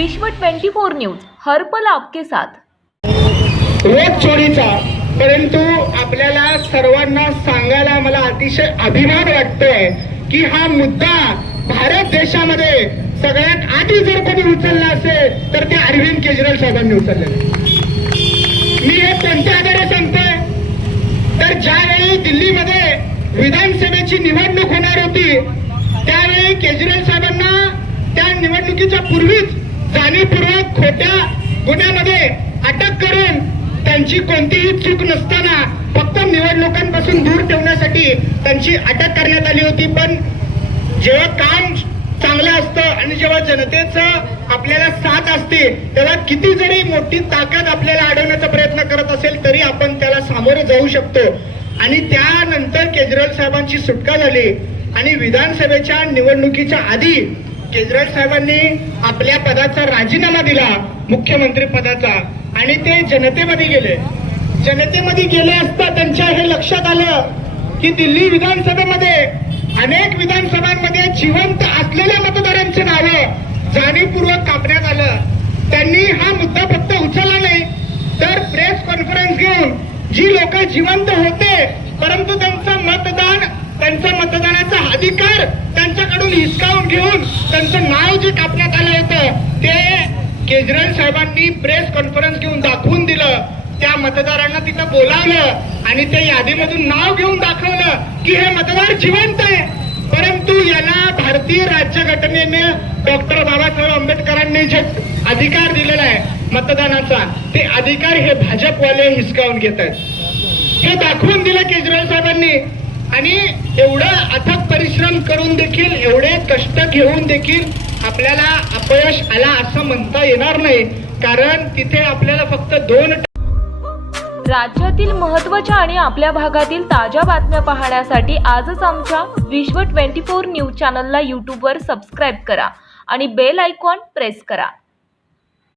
विश्व 24 न्यूज हर पल आपके साथ. रोज चोरीचा परंतु आपल्याला सर्वांना सांगायला मला अतिशय अभिमान वाटतोय की हा मुद्दा भारत देशामध्ये सगळ्यात आधी जर कोणी उचलला असेल तर ते अरविंद केजरीवाल साहेबांनी उचलले मी हे कोणत्या आधारे सांगतोय? तर ज्यावेळी दिल्लीमध्ये विधानसभेची निवडणूक होणार होती त्यावेळी केजरीवाल साहेबांना त्या निवडणुकीच्या पूर्वीच खोट्या गुन्ह्यामध्ये अटक करून त्यांची कोणतीही चूक नसताना फक्त निवडणुकांपासून दूर ठेवण्यासाठी त्यांची अटक करण्यात आली होती. पण जेव्हा काम चांगलं असतं आणि जेव्हा जनतेचं आपल्याला साथ असते तेव्हा किती जरी मोठी ताकद आपल्याला अडवण्याचा प्रयत्न करत असेल तरी आपण त्याला सामोरे जाऊ शकतो. आणि त्यानंतर केजरीवाल साहेबांची सुटका झाली. आणि विधानसभेच्या निवडणुकीच्या आधी केजरीवाल साहेबांनी आपल्या पदाचा राजीनामा दिला मुख्यमंत्री पदाचा आणि ते जनतेमध्ये गेले. जनतेमध्ये गेले असता त्यांच्या हे लक्षात आलं की दिल्ली विधानसभेमध्ये अनेक विधानसभांमध्ये जिवंत असलेल्या मतदारांची नावं जाणीवपूर्वक कापण्यात आलं. त्यांनी हा मुद्दा फक्त उचलला नाही तर प्रेस कॉन्फरन्स घेऊन जी लोक जिवंत होते परंतु त्यांचं मतदान त्यांचा मतदानाचा अधिकार त्यांच्याकडून हिसकावून घेऊन त्यांचं नाव जे कापण्यात आलं होतं ते केजरीवाल साहेबांनी प्रेस कॉन्फरन्स घेऊन दाखवून दिलं. त्या मतदारांना तिथं बोलावलं आणि त्या यादीमधून नाव घेऊन दाखवलं की हे मतदार जिवंत आहे. परंतु याला भारतीय राज्यघटनेने डॉक्टर बाबासाहेब आंबेडकरांनी जे अधिकार दिलेला आहे मतदानाचा ते अधिकार हे भाजपवाले हिसकावून घेत आहेत. हे दाखवून दिलं केजरीवाल साहेबांनी. आणि एवढं अथक परिश्रम करून देखील एवढे कष्ट घेऊन देखील आपल्याला अपयश आला असं म्हणता येणार नाही. कारण तिथे आपल्याला फक्त दोन राज्यातील महत्त्वाच्या आणि आपल्या भागातील ताज्या बातम्या पाहण्यासाठी आजच आमच्या विश्व 24 न्यूज चॅनलला यूट्यूबवर सबस्क्राईब करा आणि बेल आयकॉन प्रेस करा.